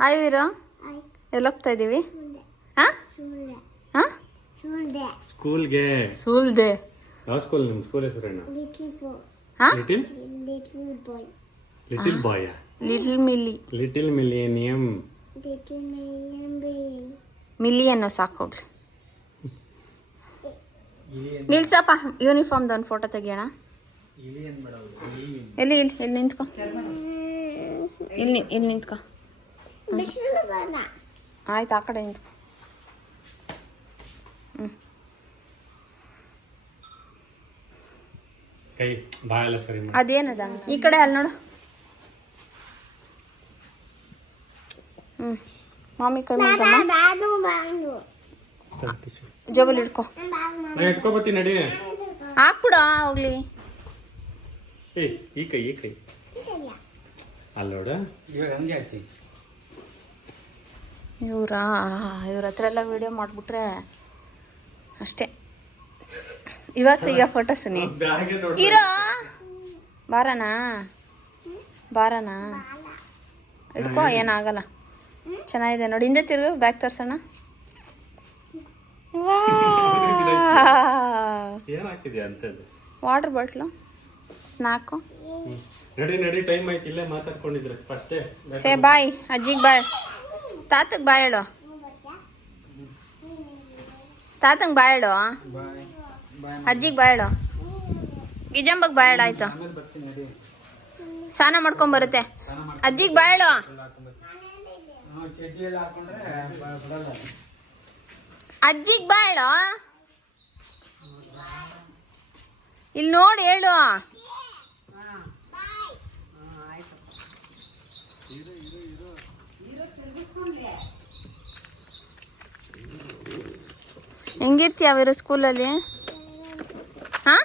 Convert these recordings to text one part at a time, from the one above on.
Hi Veeru, ಎಲ್ಲಿ ಹೋಗ್ತಾ ಇದ್ದೀವಿ? ಹಾಂ ಹಾಂ ಸ್ಕೂಲ್ಗೆ. ಸ್ಕೂಲ್ಗೆ ಯಾವ ಸ್ಕೂಲ್? ನಿಮ್ಮ ಸ್ಕೂಲ್ ಹೆಸರೇನು? ಹಾಂ little boy. Little milli. Little millennium. Milli ಅನ್ನೋ ಸಾಕು ಹೋಗ್ಲಿ. ನಿಲ್ಸಪ್ಪ, ಯೂನಿಫಾರ್ಮ್ದು ಒಂದು ಫೋಟೋ ತೆಗಿಯೋಣ. ಎಲ್ಲಿ ಇಲ್ಲಿ ಇಲ್ಲಿ ನಿಂತ್ಕೊ, ಇಲ್ಲಿ ನಿಂತ್ಕೊ. ಆಯ್ತು, ಆ ಕಡೆ ನಿಂತ್ಕೊ. ಕೈ ಬಾಯಲ್ಲ ಸರಿ. ಅದೇನದ ಈ ಕಡೆ ಅಲ್ಲಿ ನೋಡು. ಮಾಮಿ ಕೈ ಮಾಡ್ದಮ್ಮ, ಜೋಬಲ್ಲಿ ಇಟ್ಕೊ. ಇಟ್ಕೊಬತ್ತಿ ನಡಿ. ಹಾಕ್ಬಿಡ ಹೋಗ್ಲಿ. ಈ ಕೈ ಅಲ್ಲೋಡ. ಇವ್ರ ಹತ್ರ ಎಲ್ಲ ವಿಡಿಯೋ ಮಾಡಿಬಿಟ್ರೆ ಅಷ್ಟೇ. ಇವಾಗ ತೆಗಿಯೋ ಫೋಟೋಸ್ ನೀ ಇರೋ. ಬಾರನಾ ಇಟ್ಕೋ, ಏನಾಗಲ್ಲ. ಚೆನ್ನಾಗಿದೆ ನೋಡಿ. ಹಿಂದೆ ತಿರುಗು, ಬ್ಯಾಗ್ ತರ್ಸೋಣ. Water bottle, snack. ನಡಿ ಟೈಮ್ ಆಯ್ತು. ಇಲ್ಲೇ ಮಾತಾಡ್ಕೊಂಡಿದ್ರೆ ಫಸ್ಟೇ. ಸೇ ಬಾಯ್ ಅಜ್ಜಿಗೆ, ಬಾಯ್ ತಾತಗೆ, ಬಾಯ್ ಹೇಳು. ತಾತಂಗೆ ಬಾಯ್ ಹೇಳು, ಅಜ್ಜಿಗೆ ಬಾಯ್ ಹೇಳು, ಗಿಜಂಬಗೆ ಬಾಯ್ ಹೇಳು. ಆಯ್ತು, ಸ್ನಾನ ಮಾಡ್ಕೊಂಬರುತ್ತೆ. ಅಜ್ಜಿಗೆ ಬಾಯ್ ಹೇಳು. ಅಜ್ಜಿಗೆ ಬಾಯ್ ಹೇಳು. ಇಲ್ಲಿ ನೋಡಿ ಹೇಳು. ಹೆಂಗಿರ್ತೀಯ ಅವರು ಸ್ಕೂಲಲ್ಲಿ? ಹಾಂ,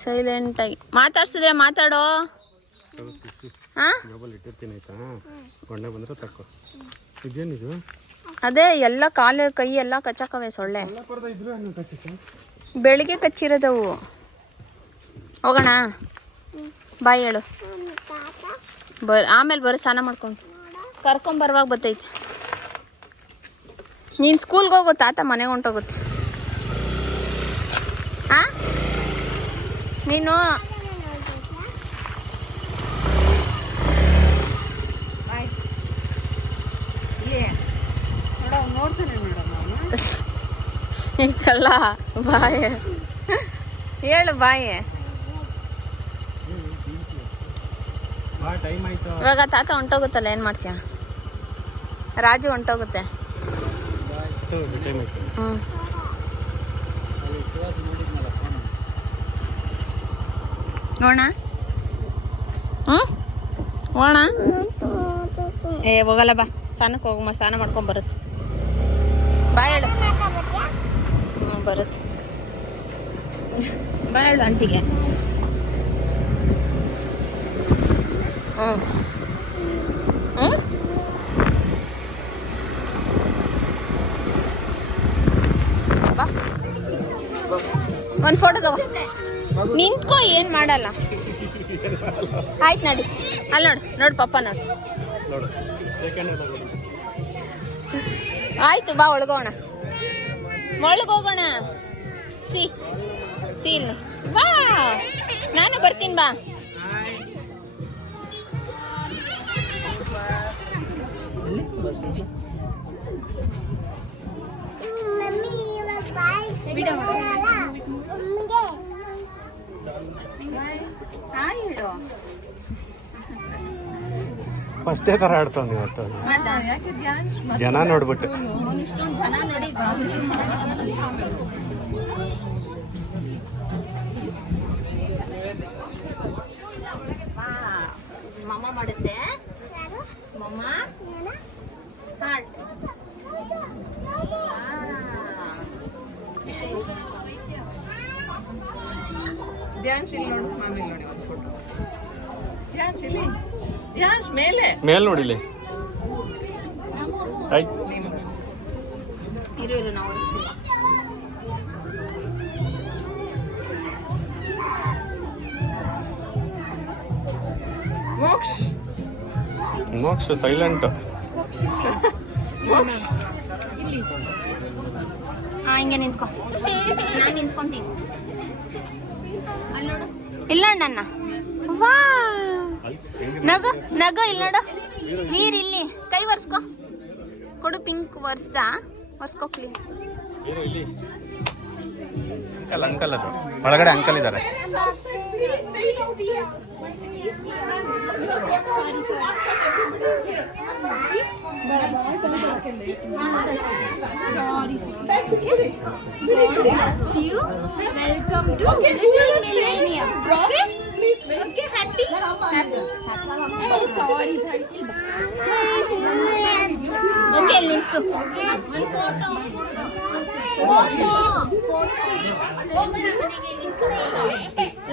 ಸೈಲೆಂಟಾಗಿ ಮಾತಾಡ್ಸಿದ್ರೆ ಮಾತಾಡೋ. ಹಾಂ, ಅದೇ ಎಲ್ಲ ಕಾಲು ಕೈ ಎಲ್ಲ ಕಚ್ಚಾಕವೆ ಸೊಳ್ಳೆ. ಬೆಳಿಗ್ಗೆ ಕಚ್ಚಿರೋದವು. ಹೋಗೋಣ, ಬಾಯ್ ಹೇಳು. ಆಮೇಲೆ ಬರೋ ಸ್ನಾನ ಮಾಡ್ಕೊಂಡು ಕರ್ಕೊಂಬರುವಾಗ ಬರ್ತೈತೆ. ನೀನು ಸ್ಕೂಲ್ಗೆ ಹೋಗೋ, ತಾತ ಮನೆಗೆ ಹೊಂಟೋಗುತ್ತೆ. ಹಾಂ, ನೀನು ಈ ಕಳ್ಳ ಬಾಯ್ ಹೇಳು, ಬಾಯ್. ಇವಾಗ ತಾತ ಹೊಂಟೋಗುತ್ತಲ್ಲ, ಏನು ಮಾಡ್ತೀಯ? ರಾಜು ಹೊಂಟೋಗುತ್ತೆ. ಹೋಣ ಹೋಣ. ಹೋಗಲ್ಲ, ಬಾ. ಸ್ನಾನಕ್ಕೆ ಹೋಗಮ್ಮ, ಸ್ನಾನ ಮಾಡ್ಕೊಂಡು ಬರುತ್ತೆ. ಬಾಯ್ ಹೇಳು. ಬರುತ್ತೆ. ಬಾಯ್ ಹೇಳು ಆಂಟಿಗೆ. ಒಂದು ಫೋಟೋ ತಗೋ. ನಿಂತ್ಕೋ, ಏನು ಮಾಡಲ್ಲ. ಆಯ್ತು ನಡಿ. ಅಲ್ಲಿ ನೋಡು ಪಪ್ಪ ನೋಡು. ಆಯ್ತು, ಬಾ ಒಳಗೋಣ. ಒಳಗೋಗೋಣ. ಸೀಲ್ ಬಾ, ನಾನು ಬರ್ತೀನಿ, ಬಾ. ಫಸ್ಟೇ ಥರ ಆಡ್ತಾವ ಇವತ್ತು ಜನ ನೋಡ್ಬಿಟ್ಟು. ಮಮ್ಮ ಮಾಡುತ್ತೆ. ಮಮ್ಮ ಹಾರ್ಟ್. ಮೇಲೆ ನೋಡಿಲಿ. ಇರು ನಾವು ಓ ಮೋಕ್ಷ ಸೈಲೆಂಟ್. ಹಿಂಗೆ ನಿಂತ್ಕೊ, ನಾನು ನಿಂತ್ಕೊಂತೀನಿ. ಅಲ್ಲಿ ನೋಡು, ಇಲ್ಲ ನನ್ನ ವಾ ನಗು ನಗು, ಇಲ್ಲಿ ನೋಡು ವೀರ್, ಇಲ್ಲಿ ಕೈ ಒರೆಸ್ಕೊ ಕೊಡು. Pink ಒರೆಸ್ಕೊ clean. ಅಂಕಲ್ ಅದು ಒಳಗಡೆ ಅಂಕಲ್ ಇದ್ದಾರೆ.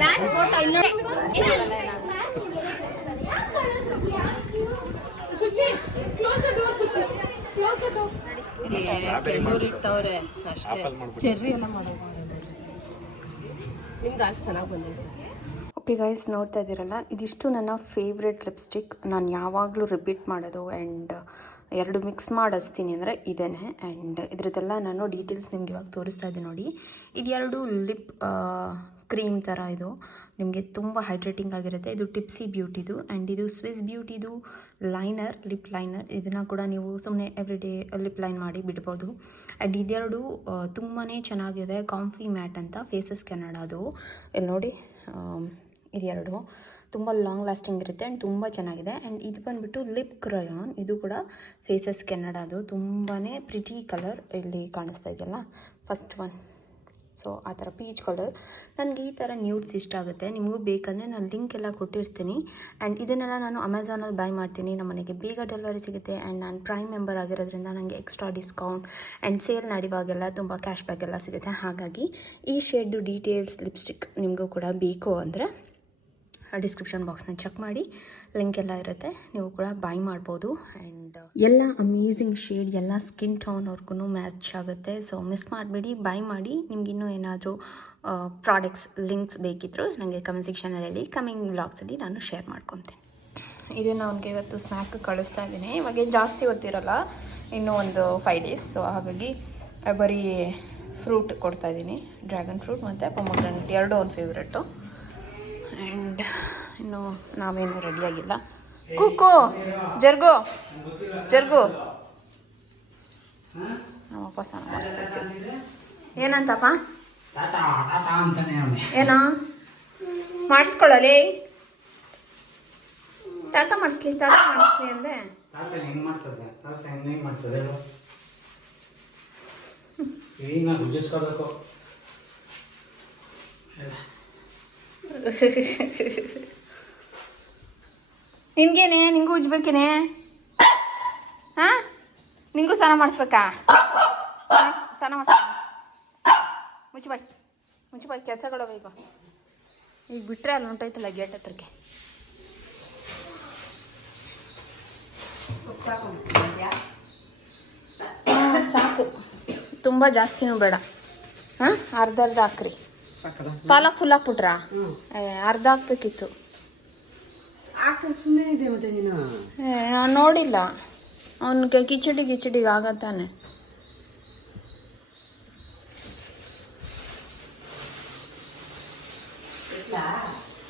ಲಾಸ್ಟ್ ಫೋಟೋ ಇಲ್ಲ. ಇರ್ತವ್ರೆ ಅಷ್ಟೇ. ಚೆರ್ರಿ ಎಲ್ಲ ಮಾಡೋದು ನಿಮ್ಗೆ ಅಲ್ಲಿ ಚೆನ್ನಾಗಿ ಬಂದಿದೆ. ಓಕೆ ಗೈಸ್, ನೋಡ್ತಾ ಇದ್ದೀರಲ್ಲ, ಇದಿಷ್ಟು ನನ್ನ ಫೇವ್ರೆಟ್ ಲಿಪ್ಸ್ಟಿಕ್. ನಾನು ಯಾವಾಗಲೂ ರಿಪೀಟ್ ಮಾಡೋದು ಆ್ಯಂಡ್ 2 ಮಿಕ್ಸ್ ಮಾಡಿ ಹಚ್ತೀನಿ ಅಂದರೆ ಇದೇನೆ. ಆ್ಯಂಡ್ ಇದ್ರದ್ದೆಲ್ಲ ನಾನು ಡೀಟೇಲ್ಸ್ ನಿಮ್ಗೆ ಇವಾಗ ತೋರಿಸ್ತಾ ಇದ್ದೀನಿ ನೋಡಿ. ಇದು 2 ಲಿಪ್ ಕ್ರೀಮ್ ಥರ. ಇದು ನಿಮಗೆ ತುಂಬ ಹೈಡ್ರೇಟಿಂಗ್ ಆಗಿರುತ್ತೆ. ಇದು ಟಿಪ್ಸಿ ಬ್ಯೂಟಿದು ಆ್ಯಂಡ್ ಇದು ಸ್ವಿಸ್ ಬ್ಯೂಟಿದು ಲೈನರ್, ಲಿಪ್ ಲೈನರ್. ಇದನ್ನು ಕೂಡ ನೀವು ಸುಮ್ಮನೆ ಎವ್ರಿ ಡೇ ಲಿಪ್ ಲೈನ್ ಮಾಡಿ ಬಿಡ್ಬೋದು. ಆ್ಯಂಡ್ ಇದೆರಡು ತುಂಬಾ ಚೆನ್ನಾಗಿದೆ. ಕಾಂಫಿ ಮ್ಯಾಟ್ ಅಂತ, ಫೇಸಸ್ ಕೆನಡಾದು. ಇಲ್ಲಿ ನೋಡಿ, ಇದೆರಡು ತುಂಬ ಲಾಂಗ್ ಲಾಸ್ಟಿಂಗ್ ಇರುತ್ತೆ ಆ್ಯಂಡ್ ತುಂಬ ಚೆನ್ನಾಗಿದೆ. ಆ್ಯಂಡ್ ಇದು ಬಂದುಬಿಟ್ಟು ಲಿಪ್ ಕ್ರಯಾನ್. ಇದು ಕೂಡ ಫೇಸಸ್ ಕೆನಡಾದು. ತುಂಬಾ ಪ್ರಿಟಿ ಕಲರ್ ಇಲ್ಲಿ ಕಾಣಿಸ್ತಾ ಇದೆಯಲ್ಲ, ಫಸ್ಟ್ ಒನ್. ಸೊ ಆ ಥರ ಪೀಚ್ ಕಲರ್. ನನಗೆ ಈ ಥರ ನ್ಯೂಡ್ಸ್ ಇಷ್ಟ ಆಗುತ್ತೆ. ನಿಮಗೂ ಬೇಕಂದರೆ ನಾನು ಲಿಂಕ್ ಎಲ್ಲ ಕೊಟ್ಟಿರ್ತೀನಿ. ಆ್ಯಂಡ್ ಇದನ್ನೆಲ್ಲ ನಾನು ಅಮೆಝಾನಲ್ಲಿ ಬೈ ಮಾಡ್ತೀನಿ. ನಮ್ಮ ಮನೆಗೆ ಬೇಗ ಡೆಲಿವರಿ ಸಿಗುತ್ತೆ. ಆ್ಯಂಡ್ ನಾನು ಪ್ರೈಮ್ ಮೆಂಬರ್ ಆಗಿರೋದ್ರಿಂದ ನನಗೆ ಎಕ್ಸ್ಟ್ರಾ ಡಿಸ್ಕೌಂಟ್ ಆ್ಯಂಡ್ ಸೇಲ್ ನಡೆಯುವಾಗೆಲ್ಲ ತುಂಬ ಕ್ಯಾಶ್ ಬ್ಯಾಕ್ ಎಲ್ಲ ಸಿಗುತ್ತೆ. ಹಾಗಾಗಿ ಈ ಶೇಡ್ದು ಡೀಟೇಲ್ಸ್ ಲಿಪ್ಸ್ಟಿಕ್ ನಿಮಗೂ ಕೂಡ ಬೇಕು ಅಂದರೆ ಡಿಸ್ಕ್ರಿಪ್ಷನ್ ಬಾಕ್ಸ್ನ ಚೆಕ್ ಮಾಡಿ, ಲಿಂಕ್ ಎಲ್ಲ ಇರುತ್ತೆ, ನೀವು ಕೂಡ ಬೈ ಮಾಡ್ಬೋದು. ಆ್ಯಂಡ್ ಎಲ್ಲ ಅಮೇಝಿಂಗ್ ಶೇಡ್, ಎಲ್ಲ ಸ್ಕಿನ್ ಟೋನ್ವರೆಗೂ ಮ್ಯಾಚ್ ಆಗುತ್ತೆ. ಸೊ ಮಿಸ್ ಮಾಡಬೇಡಿ, ಬೈ ಮಾಡಿ. ನಿಮ್ಗಿನ್ನೂ ಏನಾದರೂ ಪ್ರಾಡಕ್ಟ್ಸ್ ಲಿಂಕ್ಸ್ ಬೇಕಿದ್ದರೂ ನನಗೆ ಕಮೆಂಟ್ ಸೆಕ್ಷನಲ್ಲಿ ಹೇಳಿ. ಕಮಿಂಗ್ ವ್ಲಾಗ್ಸಲ್ಲಿ ನಾನು ಶೇರ್ ಮಾಡ್ಕೊತೀನಿ. ಇದನ್ನು ಅವನಿಗೆ ಇವತ್ತು ಸ್ನ್ಯಾಕ್ ಕಳಿಸ್ತಾ ಇದ್ದೀನಿ. ಇವಾಗ ಜಾಸ್ತಿ ಹೊತ್ತಿರಲ್ಲ, ಇನ್ನೂ ಒಂದು 5 ಡೇಸ್. ಸೊ ಹಾಗಾಗಿ ಬರೀ ಫ್ರೂಟ್ ಕೊಡ್ತಾಯಿದ್ದೀನಿ, ಡ್ರ್ಯಾಗನ್ ಫ್ರೂಟ್ ಮತ್ತು ಪೊಮೊಗ್ರಾನೇಟ್, 2 ಒಂದು ಫೇವ್ರೆಟು. ಆ್ಯಂಡ್ ಇನ್ನು ನಾವೇನು ರೆಡಿಯಾಗಿಲ್ಲ. ಕೂಕು ಜರ್ಗು ನಮ್ಮಪ್ಪ ಸ್ನಾನ ಮಾಡಿಸ್ತಾ. ಏನಂತಪ್ಪ, ಏನೋ ಮಾಡಿಸ್ಕೊಳ್ಳಲಿ, ತಾತ ಮಾಡಿಸ್ಲಿ ಅಂದೆ. ನಿನ್ಗೇನೆ, ನಿಂಗೂ ಉಜ್ಬೇಕೇನೆ? ಹಾಂ, ನಿಂಗೂ ಸ್ನಾನ ಮಾಡಿಸ್ಬೇಕಾ? ಸ್ನಾನ ಮಾಡಿಸ್, ಮುಚ್ಚಿಬಾಯ್ ಕೆಲಸಗಳವ. ಈಗ ಬಿಟ್ಟರೆ ಅಲ್ಲಿ ಹೊಂಟೈತಲ್ಲ ಗೇಟ್ ಹತ್ರಕ್ಕೆ. ಸಾಕು, ತುಂಬ ಜಾಸ್ತಿನೂ ಬೇಡ. ಹಾಂ, ಅರ್ಧ ಹಾಕ್ರಿ. ಪಾಲಕ್ ಫುಲ್ ಹಾಕ್ಬಿಟ್ರಾ? ಅರ್ಧ ಹಾಕ್ಬೇಕಿತ್ತು. ನಾನು ನೋಡಿಲ್ಲ. ಅವನಿಗೆ ಕಿಚಡಿಗೆ ಆಗತ್ತಾನೆ.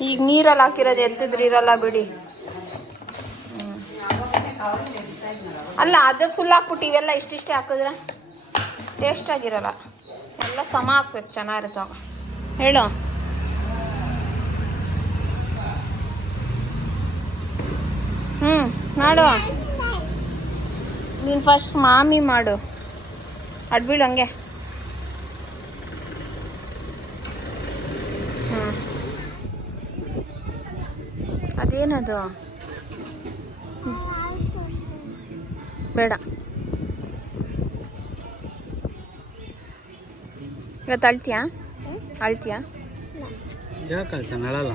ಈಗ ನೀರಲ್ಲಿ ಹಾಕಿರೋದು ಎತ್ತಿದ್ರೆ ಇರಲ್ಲ ಬಿಡಿ. ಅಲ್ಲ, ಅದು ಫುಲ್ ಹಾಕ್ಬಿಟ್ಟು ಇವೆಲ್ಲ ಇಷ್ಟಿಷ್ಟೇ ಹಾಕಿದ್ರೆ ಟೇಸ್ಟ್ ಆಗಿರಲ್ಲ. ಎಲ್ಲ ಸಮ ಹಾಕ್ಬೇಕು, ಚೆನ್ನಾಗಿರ್ತಾವ. ಹೇಳು. ಮಾಡು ನೀನು ಫಸ್ಟ್. ಮಾಮಿ ಮಾಡು, ಅಡ್ಬೀಳು ಹಂಗೆ. ಅದೇನದು ಬೇಡ. ಇವತ್ತು ಅಳ್ತೀಯಾ? ಯಾಕೆ ಅಳ್ತಾನೆ? ಅಳಲ್ಲ.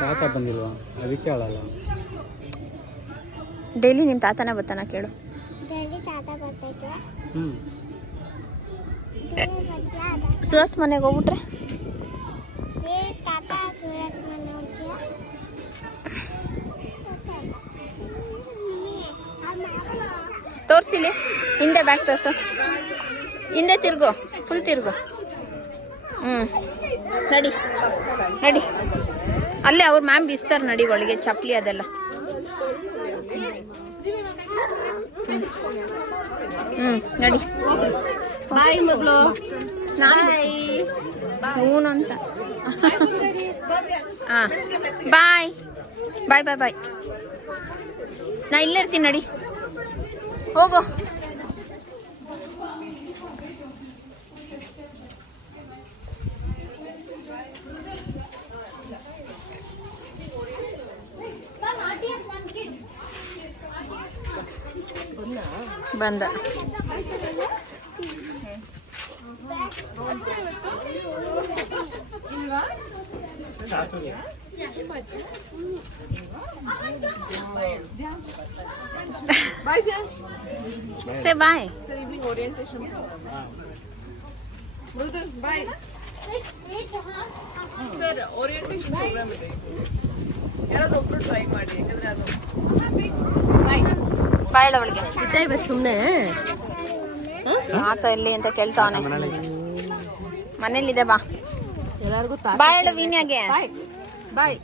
ತಾತ ಬಂದಿಲ್ವಾ, ಅದಕ್ಕೆ ಅಳಲ್ಲ. ಡೈಲಿ ನಿಮ್ಮ ತಾತನ ಬರ್ತಾನ ಕೇಳು. ಸುಹಾಸ್ ಮನೆಗೆ ಹೋಗ್ಬಿಟ್ರೆ ತೋರಿಸಿಲಿ, ಹಿಂದೆ ಬ್ಯಾಗ್ ತೋರ್ಸು, ಹಿಂದೆ ತಿರ್ಗು, ಫುಲ್ ತಿರ್ಗು. ನಡಿ ನಡಿ, ಅಲ್ಲೇ ಅವ್ರ ಮ್ಯಾಮ್ ಬಿಸ್ತಾರೆ ನಡಿ ಒಳಗೆ, ಚಪ್ಪಲಿ ಅದೆಲ್ಲ. ನಡಿ. ಬಾಯ್ ಮಗಳು. ಹೂನು ಅಂತ. ಹಾಂ ಬಾಯ್ ಬಾಯ್ ಬಾಯ್ ಬಾಯ್. ನಾ ಇಲ್ಲೇ ಇರ್ತೀನಿ ನಡಿ, ಹೋಗು. ಬಂದ. Say bye. It's an evening orientation program. Mrudu, bye. Sir, orientation program ಇದೆ. ಯಾರಾದ್ರೂ ಒಬ್ರು ಟ್ರೈ ಮಾಡಿ, ಯಾಕಂದ್ರೆ ಅದು ಬಾಯ್ ಅವಳಿಗೆ ಇದ್ದ ಇವತ್ತು ಸುಮ್ಮನೆ ಆತ ಎಲ್ಲಿ ಅಂತ ಕೇಳ್ತಾವನೆ. ಮನೇಲಿದೆ, ಬಾ. ಎಲ್ಲರಿಗೂ ಬಾಯ್ ಹೇಳು ವೀನ್ಯಾಗೆ. ಬಾಯ್.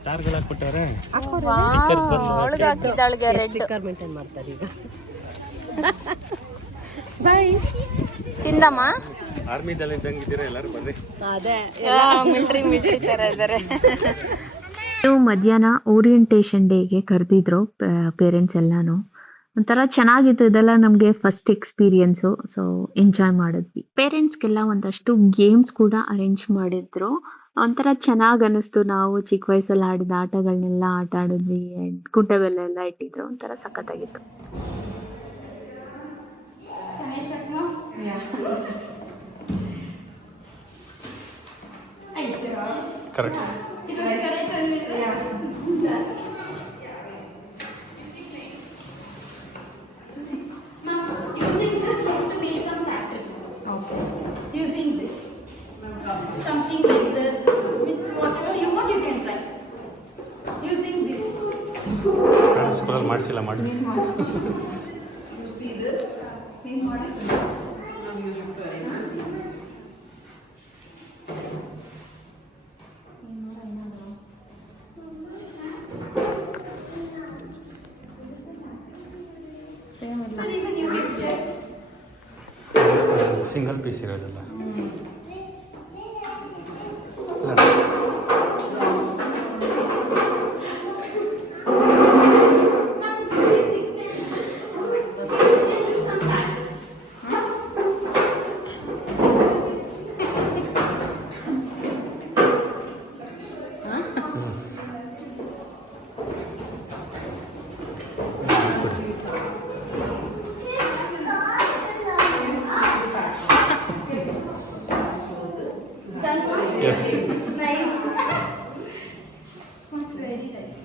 ಅವಳಿಗೆ ಹಾಕಿದ್ದಾಳಿಗೆ ರೆಡ್. ಸ್ಟಿಕ್ಕರ್ ಮೇಂಟೈನ್ ಮಾಡ್ತಾರೆ ಈಗ. ಬಾಯ್. ತಿಂದಮ್ಮ. ಆರ್ಮಿದಲ್ಲಿ ಇದ್ದಂಗಿದ್ದೀರಾ ಎಲ್ಲರೂ ಬರ್ರಿ. ಅದೇ ಮಿಲ್ಟ್ರಿ ತರ ಇದ್ದಾರೆ. ಮಧ್ಯಾಹ್ನ ಓರಿಯಂಟೇಷನ್ ಡೇಗೆ ಕರೆದಿದ್ರು ಪೇರೆಂಟ್ಸ್ ಎಲ್ಲಾನು. ಒಂಥರ ಚೆನ್ನಾಗಿತ್ತು, ಇದೆಲ್ಲ ನಮಗೆ ಫಸ್ಟ್ ಎಕ್ಸ್ಪೀರಿಯನ್ಸು. ಸೊ ಎಂಜಾಯ್ ಮಾಡಿದ್ವಿ. ಪೇರೆಂಟ್ಸ್ಗೆಲ್ಲ ಒಂದಷ್ಟು ಗೇಮ್ಸ್ ಕೂಡ ಅರೇಂಜ್ ಮಾಡಿದ್ರು. ಒಂಥರ ಚೆನ್ನಾಗಿ ಅನ್ನಿಸ್ತು. ನಾವು ಚಿಕ್ಕ ವಯಸ್ಸಲ್ಲಿ ಆಡಿದ ಆಟಗಳನ್ನೆಲ್ಲ ಆಟ ಆಡಿದ್ವಿ. ಕುಂಟೆಬೆಲ್ಲ ಎಲ್ಲ ಇಟ್ಟಿದ್ರು, ಒಂಥರ ಸಖತ್ತಾಗಿತ್ತು. Correct. Using this, you have to make some pattern. Okay. Using this. Something like this. With whatever you want, you can try. Using this. ಸ್ಕೂಲಲ್ಲಿ ಮಾಡಿಸಿಲ್ಲ, ಮಾಡಿ. you see this. Now you have to arrange this. So even you can step. Single piece ಇರೋದಲ್ಲ. Yes. It's nice. It's very nice.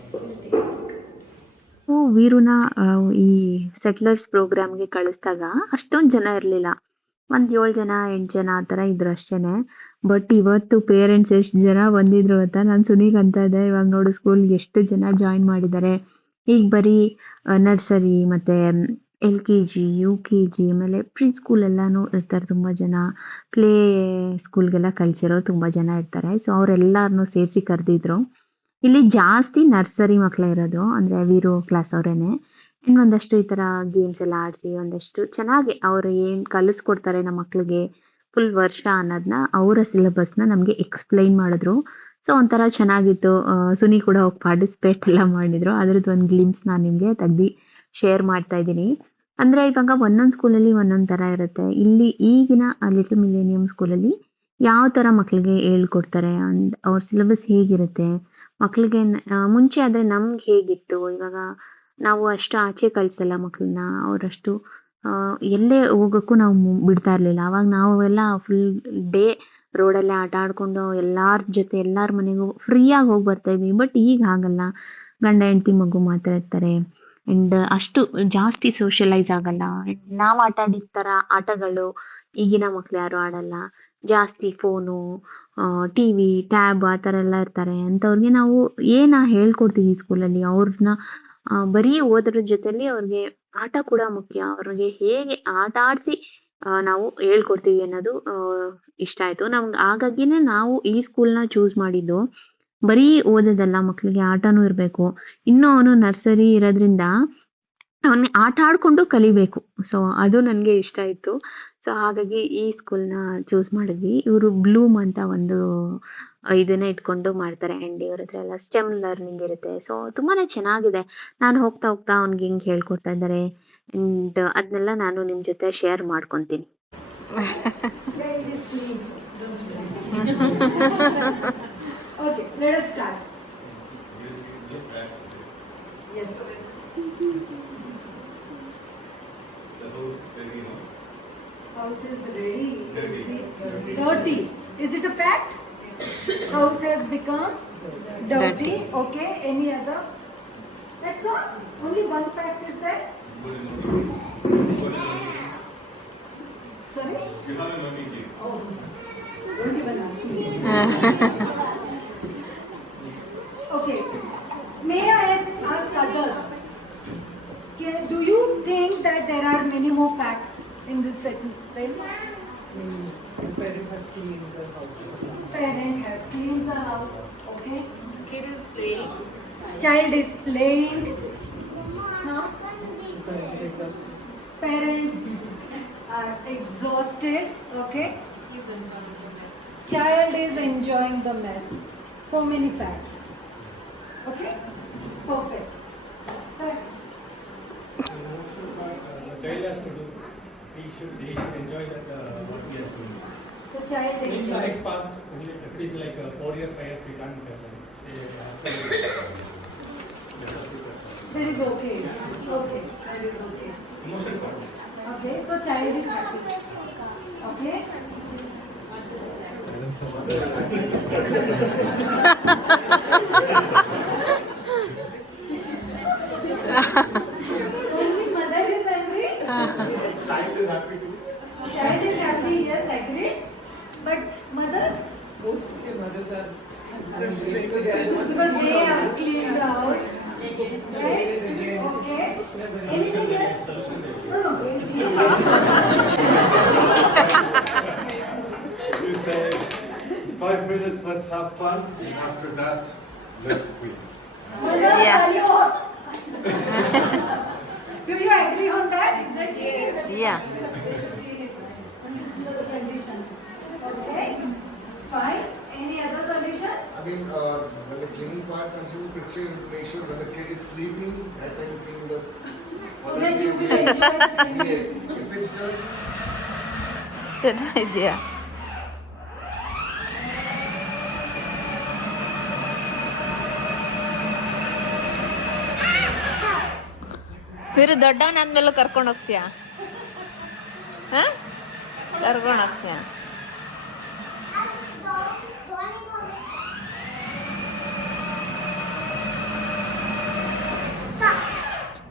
ವೀರುನ ಈ settlers ಪ್ರೋಗ್ರಾಮ್ಗೆ ಕಳಿಸಿದಾಗ ಅಷ್ಟೊಂದು ಜನ ಇರಲಿಲ್ಲ. ಒಂದು 7 ಜನ 8 ಜನ ಆ ಥರ ಇದ್ರು ಅಷ್ಟೇನೆ. ಬಟ್ ಇವತ್ತು ಪೇರೆಂಟ್ಸ್ ಎಷ್ಟು ಜನ ಬಂದಿದ್ರು ಗೊತ್ತಾ. ನಾನು ಸುನೀಗ್ ಅಂತ ಇದ್ದೆ, ಇವಾಗ ನೋಡು ಸ್ಕೂಲ್ಗೆ ಎಷ್ಟು ಜನ ಜಾಯಿನ್ ಮಾಡಿದ್ದಾರೆ. ಈಗ ಬರೀ ನರ್ಸರಿ ಮತ್ತು LKG UKG ಆಮೇಲೆ ಪ್ರೀ ಸ್ಕೂಲ್ ಎಲ್ಲನೂ ಇರ್ತಾರೆ ತುಂಬ ಜನ. ಪ್ಲೇ ಸ್ಕೂಲ್ಗೆಲ್ಲ ಕಳಿಸಿರೋರು ತುಂಬ ಜನ ಇರ್ತಾರೆ. ಸೊ ಅವರೆಲ್ಲರನ್ನೂ ಸೇರಿಸಿ ಕರೆದಿದ್ರು. ಇಲ್ಲಿ ಜಾಸ್ತಿ ನರ್ಸರಿ ಮಕ್ಕಳೇ ಇರೋದು, ಅಂದರೆ ವೀರು ಕ್ಲಾಸ್ ಅವರೇನೆ. ಇನ್ನೊಂದಷ್ಟು ಈ ಥರ ಗೇಮ್ಸ್ ಎಲ್ಲ ಆಡಿಸಿ ಒಂದಷ್ಟು ಚೆನ್ನಾಗಿ ಅವರು ಏನು ಕಲಿಸ್ಕೊಡ್ತಾರೆ ನಮ್ಮ ಮಕ್ಳಿಗೆ ಫುಲ್ ವರ್ಷ ಅನ್ನೋದನ್ನ, ಅವರ ಸಿಲೆಬಸ್ನ ನಮಗೆ ಎಕ್ಸ್ಪ್ಲೈನ್ ಮಾಡಿದ್ರು. ಸೊ ಒಂಥರ ಚೆನ್ನಾಗಿತ್ತು. ಸುನಿ ಕೂಡ ಹೋಗಿ ಪಾರ್ಟಿಸಿಪೇಟ್ ಎಲ್ಲ ಮಾಡಿದ್ರು. ಅದ್ರದ್ದು ಒಂದು ಗ್ಲಿಮ್ಸ್ ನಾನು ನಿಮಗೆ ತೆಗ್ದು ಶೇರ್ ಮಾಡ್ತಾ ಇದ್ದೀನಿ. ಅಂದರೆ ಇವಾಗ ಒಂದೊಂದು ಸ್ಕೂಲಲ್ಲಿ ಒಂದೊಂದು ಥರ ಇರುತ್ತೆ. ಇಲ್ಲಿ ಈಗಿನ ಲಿಟಲ್ ಮಿಲೇನಿಯಂ ಸ್ಕೂಲಲ್ಲಿ ಯಾವ ಥರ ಮಕ್ಕಳಿಗೆ ಹೇಳ್ಕೊಡ್ತಾರೆ, ಅಂಡ್ ಅವ್ರ ಸಿಲೆಬಸ್ ಹೇಗಿರುತ್ತೆ, ಮಕ್ಕಳಿಗೆ ಮುಂಚೆ ಆದರೆ ನಮ್ಗೆ ಹೇಗಿತ್ತು. ಇವಾಗ ನಾವು ಅಷ್ಟು ಆಚೆ ಕಳಿಸಲ್ಲ ಮಕ್ಕಳನ್ನ, ಅವರಷ್ಟು ಎಲ್ಲೇ ಹೋಗೋಕ್ಕೂ ನಾವು ಬಿಡ್ತಾ ಇರಲಿಲ್ಲ. ಅವಾಗ ನಾವೆಲ್ಲ ಫುಲ್ ಡೇ ರೋಡಲ್ಲೇ ಆಟ ಆಡಿಕೊಂಡು ಎಲ್ಲರ ಜೊತೆ ಎಲ್ಲರ ಮನೆಗೂ ಫ್ರೀಯಾಗಿ ಹೋಗಿ ಬರ್ತಾಯಿದ್ವಿ. ಬಟ್ ಈಗ ಹಾಗಲ್ಲ, ಗಂಡ ಹೆಂಡತಿ ಮಗು ಮಾತ್ರ ಇರ್ತಾರೆ. ಆ್ಯಂಡ್ ಅಷ್ಟು ಜಾಸ್ತಿ ಸೋಷಲೈಸ್ ಆಗಲ್ಲ. ನಾವು ಆಟ ಆಡಿದ ಥರ ಆಟಗಳು ಈಗಿನ ಮಕ್ಳು ಯಾರು ಆಡಲ್ಲ. ಜಾಸ್ತಿ ಫೋನು, TV, ಟ್ಯಾಬ್ ಆ ಥರ ಎಲ್ಲ ಇರ್ತಾರೆ. ಅಂಥವ್ರಿಗೆ ನಾವು ಹೇಳ್ಕೊಡ್ತೀವಿ ಸ್ಕೂಲಲ್ಲಿ, ಅವ್ರನ್ನ ಬರೀ ಓದೋದ್ರ ಜೊತೆಲಿ ಅವ್ರಿಗೆ ಆಟ ಕೂಡ ಮುಖ್ಯ. ಅವ್ರಿಗೆ ಹೇಗೆ ಆಟ ಆಡಿಸಿ ನಾವು ಹೇಳ್ಕೊಡ್ತೀವಿ ಅನ್ನೋದು ಇಷ್ಟ ಆಯ್ತು ನಮ್ಗೆ. ಹಾಗಾಗಿನೇ ನಾವು ಈ ಸ್ಕೂಲ್ನ ಚೂಸ್ ಮಾಡಿದ್ದು. ಬರೀ ಓದೋದಲ್ಲ, ಮಕ್ಳಿಗೆ ಆಟನೂ ಇರಬೇಕು. ಇನ್ನು ಅವನು ನರ್ಸರಿ ಇರೋದ್ರಿಂದ ಅವನಿಗೆ ಆಟ ಆಡ್ಕೊಂಡು ಕಲಿಬೇಕು. ಸೊ ಅದು ನನಗೆ ಇಷ್ಟ ಇತ್ತು. ಸೊ ಹಾಗಾಗಿ ಈ ಸ್ಕೂಲ್ನ ಚೂಸ್ ಮಾಡಿದ್ವಿ. ಇವರು ಬ್ಲೂಮ್ ಅಂತ ಒಂದು ಇದನ್ನ ಇಟ್ಕೊಂಡು ಮಾಡ್ತಾರೆ ಆ್ಯಂಡ್ ಇವ್ರ ಹತ್ರ ಎಲ್ಲ ಸ್ಟೆಮ್ ಲರ್ನಿಂಗ್ ಇರುತ್ತೆ. ಸೊ ತುಂಬಾನೇ ಚೆನ್ನಾಗಿದೆ. ನಾನು ಹೋಗ್ತಾ ಹೋಗ್ತಾ ಅವ್ನಿಗೆ ಹಿಂಗೆ ಹೇಳ್ಕೊಡ್ತಾ ಇದ್ದಾರೆ ಆ್ಯಂಡ್ ಅದನ್ನೆಲ್ಲ ನಾನು ನಿಮ್ಮ ಜೊತೆ ಶೇರ್ ಮಾಡ್ಕೊತೀನಿ. Okay, let us start. Yes. House is very dirty. Is it a fact? House has become dirty. Okay. Any other? That's all. Only one fact is there. Sorry. Oh, don't even ask me. Okay. May I ask others? Do you think that there are many more facts in this sentence? Parent has cleaned the house. Parent has cleaned the house. Okay. Kid is playing. Child is playing. Huh? Parent is exhausted. Parents are exhausted. Okay. He's enjoying the mess. Child is enjoying the mess. So many facts. Okay. Perfect. Sir. The child has to do. He should enjoy that what he has doing. So child In the enjoys. next past, if it is like 4 years, 5 years, we can't get them. That is okay. Okay. That is okay. Emotional part. Okay. So child is happy. Okay. Only mother is angry. Child is happy too. Child is happy. Yes, agreed. But mothers, Most mothers are frustrated. because they have cleaned the house. Right? Okay. Anything else? No, no. You say 5 minutes, let's have fun. After that, let's quit. Mothers, Yeah. are you? Do you agree on that? Yes. Yeah. So the condition. Okay. Fine. Any other solution? I mean, when the cleaning part comes into the picture, you make sure when the kid is sleeping, at time you clean the. So that you will enjoy the cleaning. Yes, if it's done. ಚೆನ್ನಾಗಿದ್ಯಾ? ಬೇರೆ ದೊಡ್ಡವನಾದ್ಮೇಲೂ ಕರ್ಕೊಂಡು ಹೋಗ್ತೀಯಾ? ಕರ್ಕೊಂಡು ಹೋಗ್ತೀಯಾ?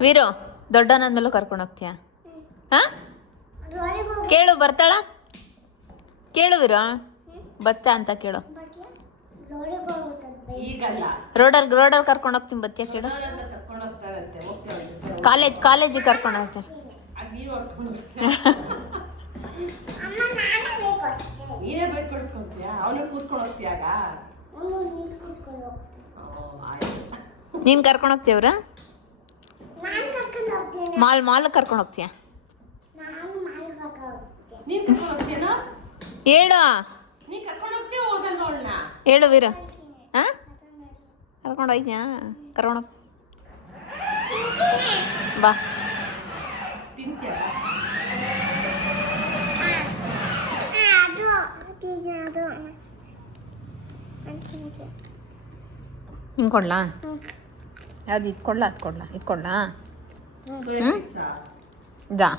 ವೀರು ದೊಡ್ಡವನಾದ್ಮೇಲೂ ಕರ್ಕೊಂಡು ಹೋಗ್ತೀಯಾ? ಹಾ ಕೇಳು, ಬರ್ತಾಳ? ಕೇಳು ವೀರು, ಬತ್ತಾ ಅಂತ ಕೇಳು. ಈಗಲ್ಲ. ರೋಡಲ್ಲಿ ಕರ್ಕೊಂಡು ಹೋಗ್ತೀನಿ, ಬತ್ತೀಯ ಕೇಳು. ಕರ್ಕೊಂಡು ಹೋಗ್ತಾರಂತೆ, ಹೋಗ್ತಾರಂತೆ. ಕಾಲೇಜಿಗೆ ಕರ್ಕೊಂಡು ಹೋಗ್ತೀನಿ. ಅದ್ ನೀವ್ ಹೊಡ್ಸ್ಕೊಂಡು ಹೋಗ್ತೀಯ? ನೀನೇ ಬೈಕ್ ಕೊಡಿಸ್ಕೊಂತೀಯಾ? ಅವನಿಗೆ ಕೂರ್ಸ್ಕೊಂಡು ಹೋಗ್ತೀಯಾಗ? ಆಯ್ತು. ನೀನು ಕರ್ಕೊಂಡು ಹೋಗ್ತೀವ್ರ? ಮಾಲ್ ಕರ್ಕೊಂಡು ಹೋಗ್ತೀಯ? ನೀನ್ ಕರ್ಕೊಂಡು ಹೋಗ್ತೀಯನಾ? ಹೇಳು, ನೀ ಕರ್ಕೊಂಡು ಹೋಗ್ತೀಯ ಹೋಗಲ್ವ ಅವಳನ್ನ? ಹೇಳು ವೀರು. ಹಾಂ, ಕರ್ಕೊಂಡು ಹೋಗ್ತೀಯಾ? ಕರ್ಕೊಂಡು ಹೋಗ್ ಬಾ. ತಿಂತೀಯ? ಹಿಂಗೆ ಕೊಡ್ಲಾ? ಯಾವ್ದು ಇದು ಕೊಡ್ಲಾ? ಅದು ಕೊಡ್ಲಾ? ಇದು ಕೊಡ್ಲಾ? Soya pizza. ಇದಾ?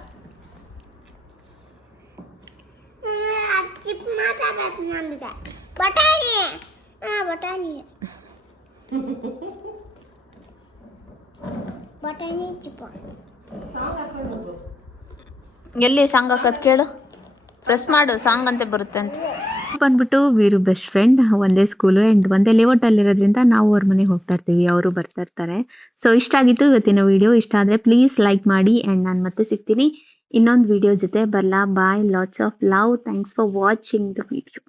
ಬಟಾಣಿ ಬಟಾಣಿ ಬಟಾಣಿ ಚಿಪ್ಪ ಸಾಂಗ್ ಹಾಕೊಂಡು ಹೋಗು. ಎಲ್ಲಿ ಸಾಂಗ್ ಹಾಕೋದು ಕೇಳು. ಪ್ರೆಸ್ ಮಾಡು, ಸಾಂಗ್ ಅಂತ ಬರುತ್ತೆ ಅಂತ. ಬಂದ್ಬಿಟ್ಟು ವೀರು ಬೆಸ್ಟ್ ಫ್ರೆಂಡ್, ಒಂದೇ ಸ್ಕೂಲು ಆ್ಯಂಡ್ ಒಂದೇ ಲೇಔಟ್ ಅಲ್ಲಿರೋದ್ರಿಂದ ನಾವು ಅವ್ರ ಮನೆಗೆ ಹೋಗ್ತಾ ಇರ್ತೀವಿ, ಅವರು ಬರ್ತಾ ಇರ್ತಾರೆ. ಸೊ ಇಷ್ಟ ಆಗಿತ್ತು ಇವತ್ತಿನ ವಿಡಿಯೋ. ಇಷ್ಟ ಆದರೆ ಪ್ಲೀಸ್ ಲೈಕ್ ಮಾಡಿ ಆ್ಯಂಡ್ ನಾನು ಮತ್ತೆ ಸಿಗ್ತೀನಿ ಇನ್ನೊಂದು ವಿಡಿಯೋ ಜೊತೆ. ಬರಲಾ, bye, lots of love, thanks for watching the video.